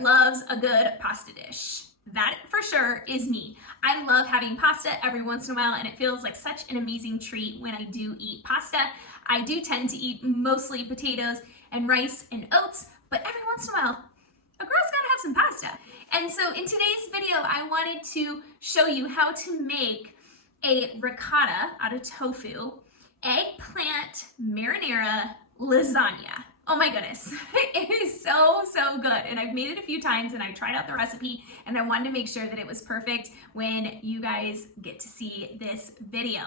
loves a good pasta dish? That for sure is me. I love having pasta every once in a while, and it feels like such an amazing treat when I do eat pasta. I do tend to eat mostly potatoes and rice and oats, but every once in a while, a girl's gotta have some pasta. And so in today's video, I wanted to show you how to make a ricotta out of tofu, eggplant marinara lasagna. Oh my goodness, it is so good. And I've made it a few times and I tried out the recipe and I wanted to make sure that it was perfect when you guys get to see this video.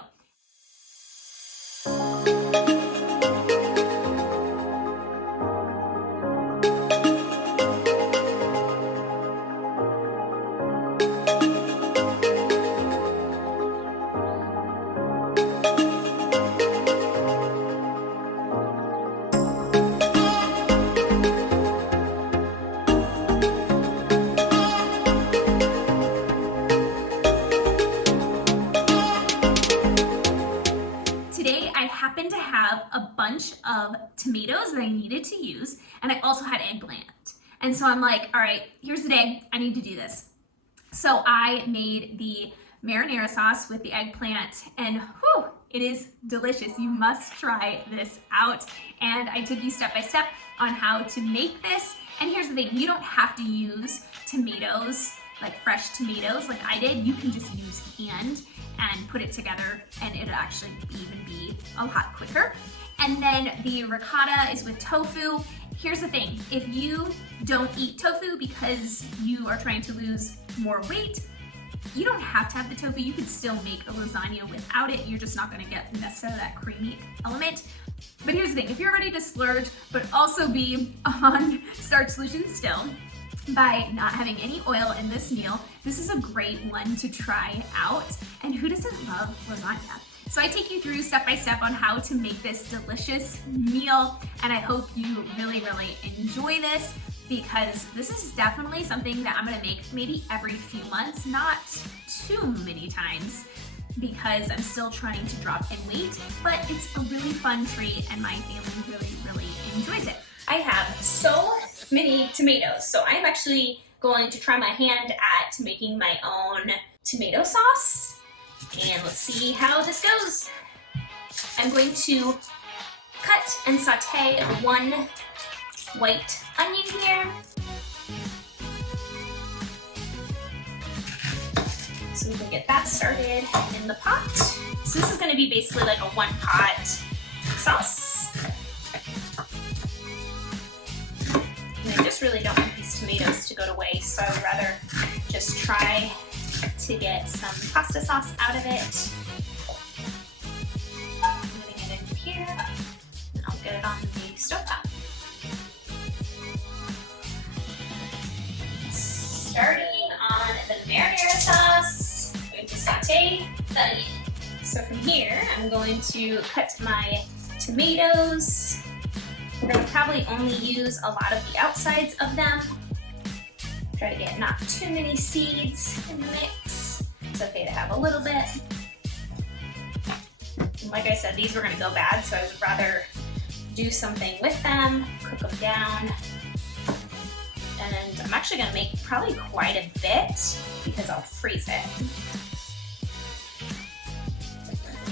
Happened to have a bunch of tomatoes that I needed to use, and I also had eggplant. And so I'm like, all right, here's the day, I need to do this. So I made the marinara sauce with the eggplant, and whew, it is delicious. You must try this out. And I took you step by step on how to make this. And here's the thing, you don't have to use tomatoes, like fresh tomatoes like I did. You can just use canned and put it together, and it'll actually even be a lot quicker. And then the ricotta is with tofu. Here's the thing, if you don't eat tofu because you are trying to lose more weight, you don't have to have the tofu. You could still make a lasagna without it. You're just not gonna get necessarily that creamy element. But here's the thing, if you're ready to splurge, but also be on starch solution still, by not having any oil in this meal, this is a great one to try out. And who doesn't love lasagna? So I take you through step by step on how to make this delicious meal, and I hope you really enjoy this, because this is definitely something that I'm gonna make maybe every few months, not too many times, because I'm still trying to drop in weight, but it's a really fun treat and my family really enjoys it. I have so many tomatoes, so I'm actually going to try my hand at making my own tomato sauce, and let's see how this goes. I'm going to cut and saute one white onion here. So we can get that started in the pot. So this is going to be basically like a one pot sauce. And I just really don't want these tomatoes to go to waste, so I would rather just try to get some pasta sauce out of it. Putting it in here, and I'll get it on the stovetop. Starting on the marinara sauce, I'm going to saute the onion. So from here, I'm going to cut my tomatoes. We're going to probably only use a lot of the outsides of them. Try to get not too many seeds in the mix. It's okay to have a little bit. And like I said, these were going to go bad, so I would rather do something with them, cook them down. And I'm actually going to make probably quite a bit because I'll freeze it. And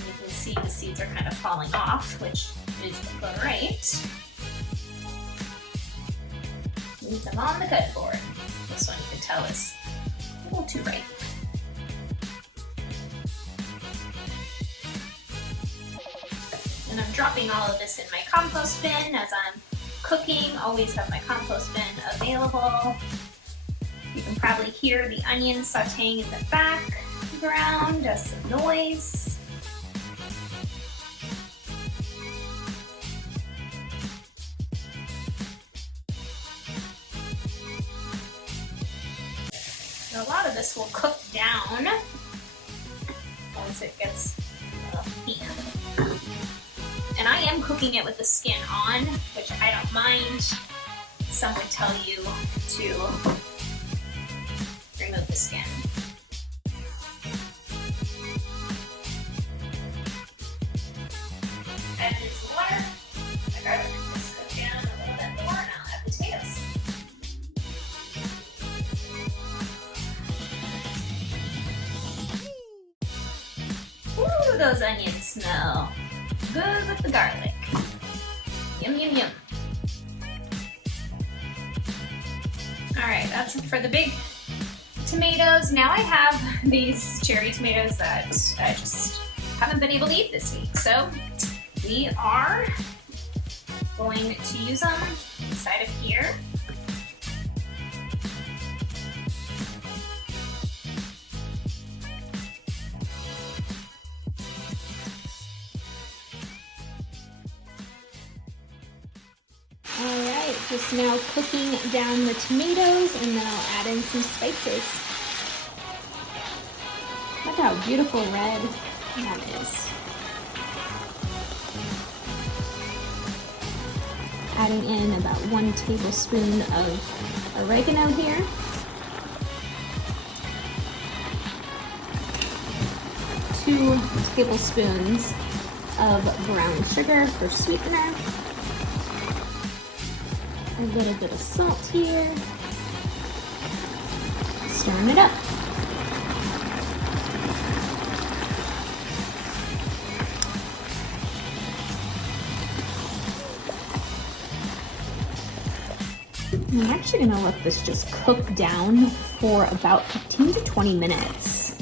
you can see the seeds are kind of falling off, which is great. Leave them on the cutting board. This one you can tell is a little too ripe. And I'm dropping all of this in my compost bin as I'm cooking. Always have my compost bin available. You can probably hear the onions sauteing in the background, does some noise. A lot of this will cook down once it gets heat. And I am cooking it with the skin on, which I don't mind. Some would tell you to remove the skin. Add some water. My garlic is cooked down a little bit more, and I'll add potatoes. Ooh, those onions smell good with the garlic. Yum, yum, yum. All right, that's it for the big tomatoes. Now I have these cherry tomatoes that I just haven't been able to eat this week. So we are going to use them inside of here. Alright, just now cooking down the tomatoes, and then I'll add in some spices. Look how beautiful red that is. Adding in about 1 tablespoon of oregano here. Two tablespoons of brown sugar for sweetener. A little bit of salt here. Stirring it up. I'm actually going to let this just cook down for about 15 to 20 minutes.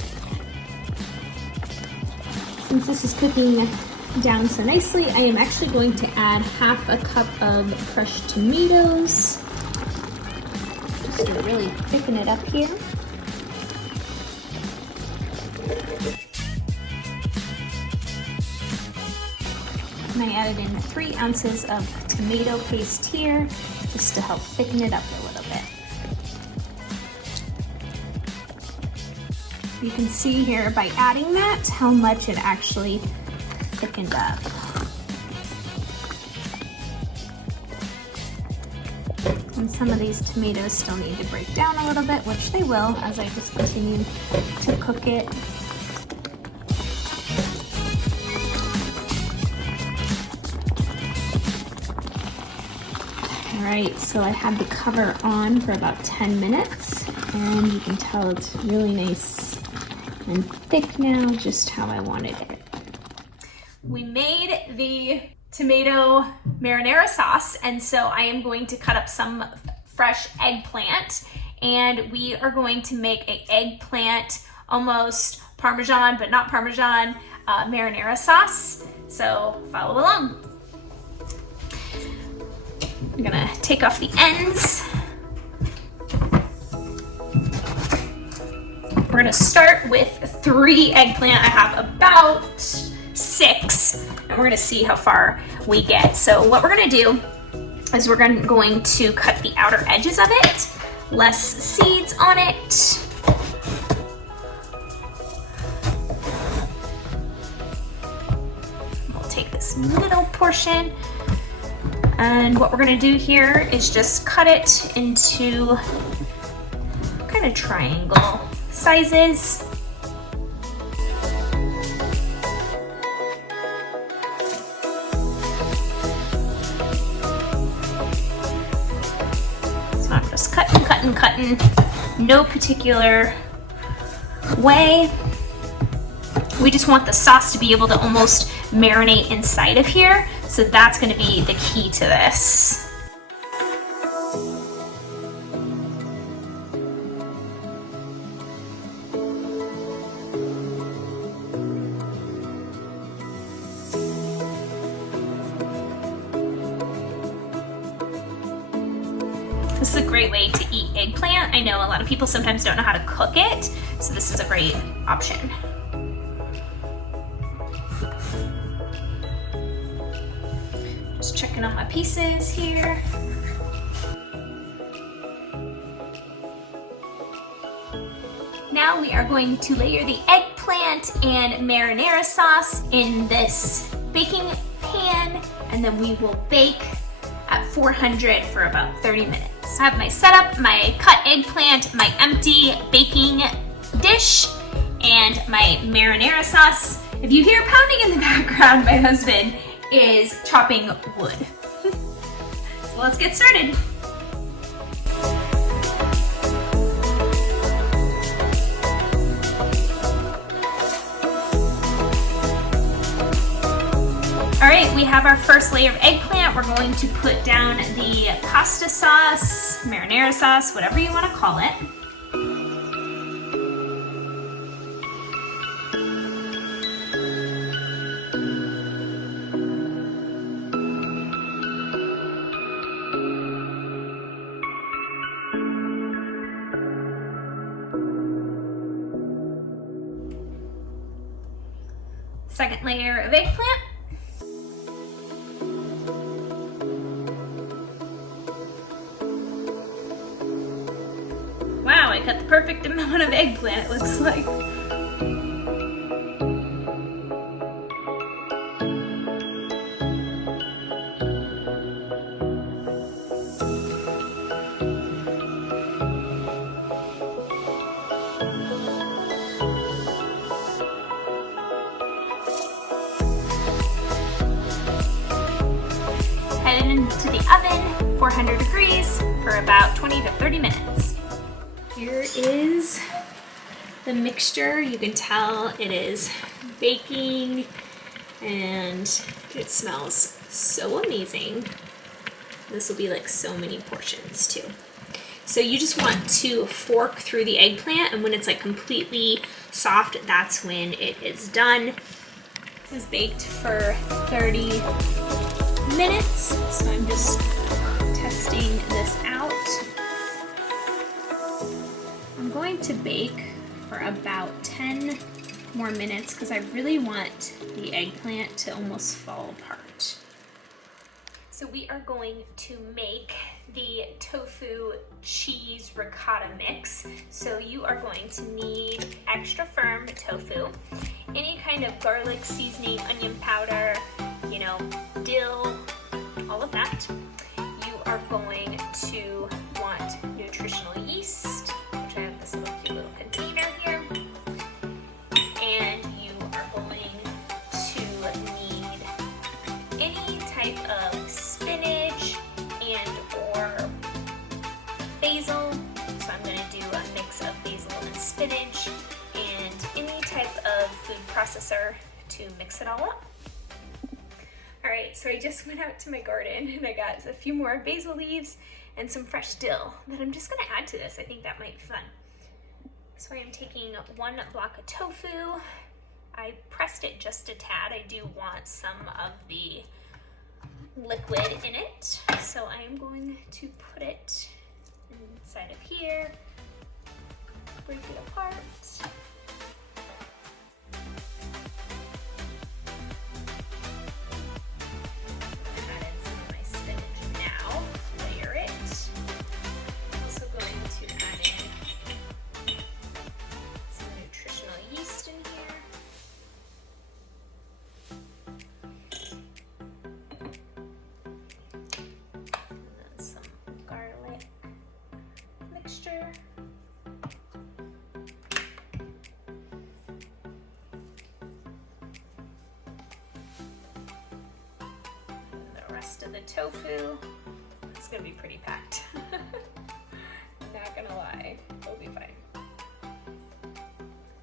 Since this is cooking down so nicely, I am actually going to add half a cup of crushed tomatoes, just to really thicken it up here. And I added in 3 ounces of tomato paste here, just to help thicken it up a little bit. You can see here by adding that how much it actually thickened up. And some of these tomatoes still need to break down a little bit, which they will as I just continue to cook it. Alright, so I had the cover on for about 10 minutes, and you can tell it's really nice and thick now, just how I wanted it. We made the tomato marinara sauce, and so I am going to cut up some fresh eggplant, and we are going to make an eggplant, almost Parmesan, but not Parmesan, marinara sauce. So follow along. I'm gonna take off the ends. We're gonna start with 3 eggplant. I have about 6, and we're gonna see how far we get. So what we're gonna do is we're going to cut the outer edges of it, less seeds on it. We'll take this middle portion, and what we're gonna do here is just cut it into kind of triangle sizes. So I'm just cutting, no particular way. We just want the sauce to be able to almost marinate inside of here, so that's going to be the key to this. This is a great way to eat eggplant. I know a lot of people sometimes don't know how to cook it, so this is a great option. Just checking on my pieces here. Now we are going to layer the eggplant and marinara sauce in this baking pan, and then we will bake at 400 for about 30 minutes. I have my setup, my cut eggplant, my empty baking dish, and my marinara sauce. If you hear pounding in the background, my husband is chopping wood. So let's get started. have our first layer of eggplant, we're going to put down the pasta sauce, marinara sauce, whatever you want to call it. Second layer of eggplant. Wow, I got the perfect amount of eggplant, it looks like. Head it into the oven, 400 degrees, for about 20 to 30 minutes. Here is the mixture. You can tell it is baking and it smells so amazing. This will be like so many portions too. So you just want to fork through the eggplant, and when it's like completely soft, that's when it is done. This is baked for 30 minutes, so I'm just testing this out. I'm going to bake for about 10 more minutes because I really want the eggplant to almost fall apart. So we are going to make the tofu cheese ricotta mix. So you are going to need extra firm tofu, any kind of garlic seasoning, onion powder, you know, dill, all of that. You are going to want nutritional yeast, which I have this little cute little container here. And you are going to need any type of spinach and or basil. So I'm going to do a mix of basil and spinach and any type of food processor to mix it all up. Alright, so I just went out to my garden and I got a few more basil leaves and some fresh dill that I'm just going to add to this. I think that might be fun. So I am taking 1 block of tofu. I pressed it just a tad. I do want some of the liquid in it. So I am going to put it inside of here, break it apart. Of the tofu. It's gonna be pretty packed. I'm not gonna lie, it'll be fine.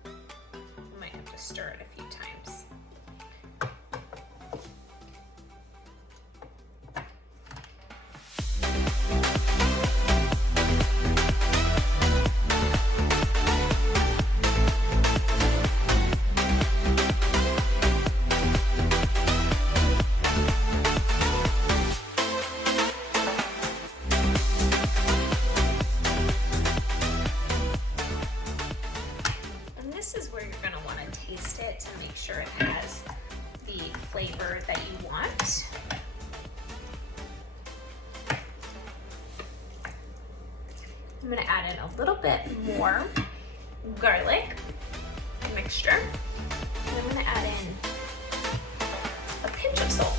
I might have to stir it a few times. Sure it has the flavor that you want. I'm going to add in a little bit more garlic mixture, and I'm going to add in a pinch of salt.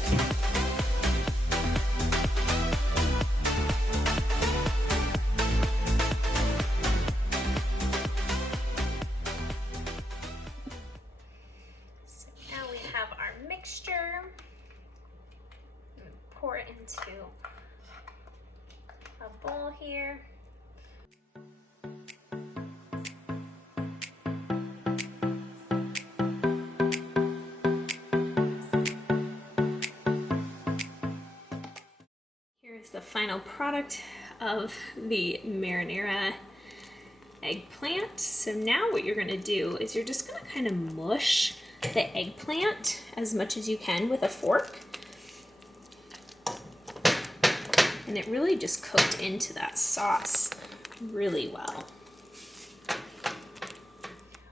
Mixture, pour it into a bowl here. the final product of the marinara eggplant. So now what you're gonna do is you're just gonna kind of mush the eggplant as much as you can with a fork. And it really just cooked into that sauce really well.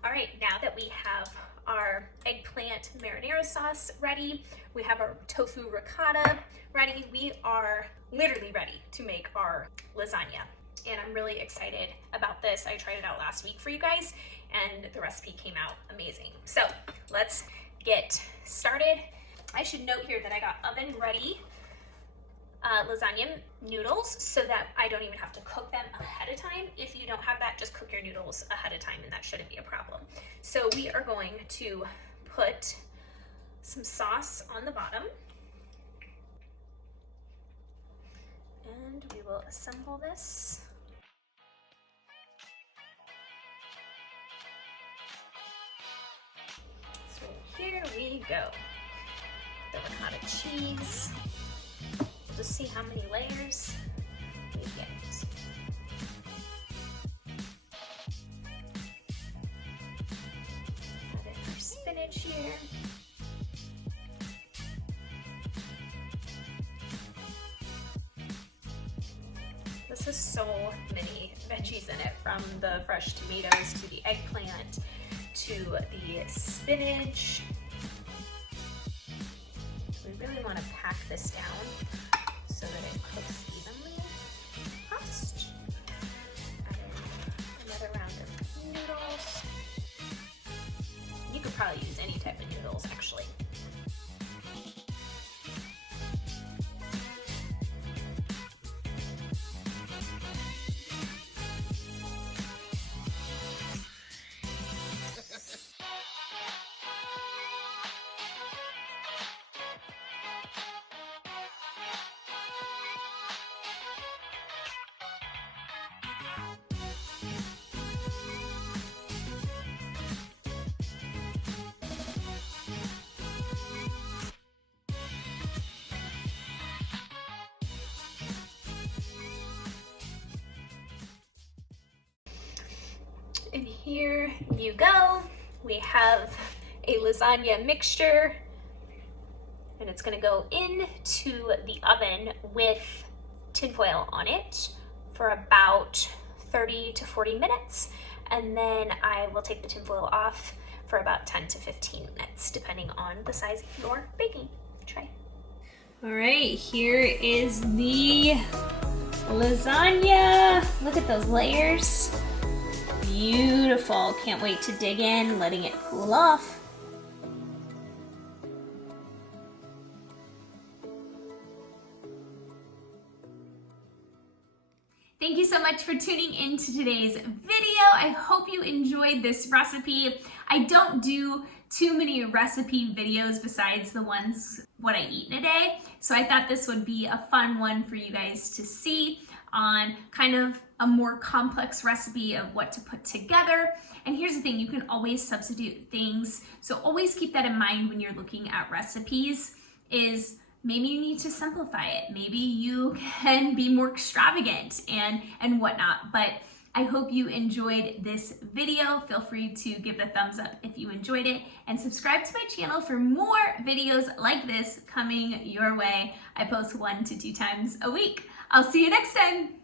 All right, now that we have our eggplant marinara sauce ready, we have our tofu ricotta ready, we are literally ready to make our lasagna. And I'm really excited about this. I tried it out last week for you guys and the recipe came out amazing. So let's get started. I should note here that I got oven ready lasagna noodles so that I don't even have to cook them ahead of time. If you don't have that, just cook your noodles ahead of time and that shouldn't be a problem. So we are going to put some sauce on the bottom and we will assemble this. So here we go. The ricotta cheese. Just see how many layers we get. Add in our spinach here. This has so many veggies in it, from the fresh tomatoes to the eggplant to the spinach. We really want to pack this down so that it cooks evenly across. Add in another round of noodles. You could probably use any type of noodles actually. And here you go. We have a lasagna mixture and it's gonna go into the oven with tinfoil on it for about 30 to 40 minutes. And then I will take the tinfoil off for about 10 to 15 minutes, depending on the size of your baking tray. All right, here is the lasagna. Look at those layers. Beautiful. Can't wait to dig in, letting it cool off. Thank you so much for tuning in to today's video. I hope you enjoyed this recipe. I don't do too many recipe videos besides the ones what I eat in a day. So I thought this would be a fun one for you guys to see on kind of a more complex recipe of what to put together. And here's the thing, you can always substitute things. So always keep that in mind when you're looking at recipes, is maybe you need to simplify it. Maybe you can be more extravagant and whatnot. But I hope you enjoyed this video. Feel free to give it a thumbs up if you enjoyed it and subscribe to my channel for more videos like this coming your way. I post 1 to 2 times a week. I'll see you next time.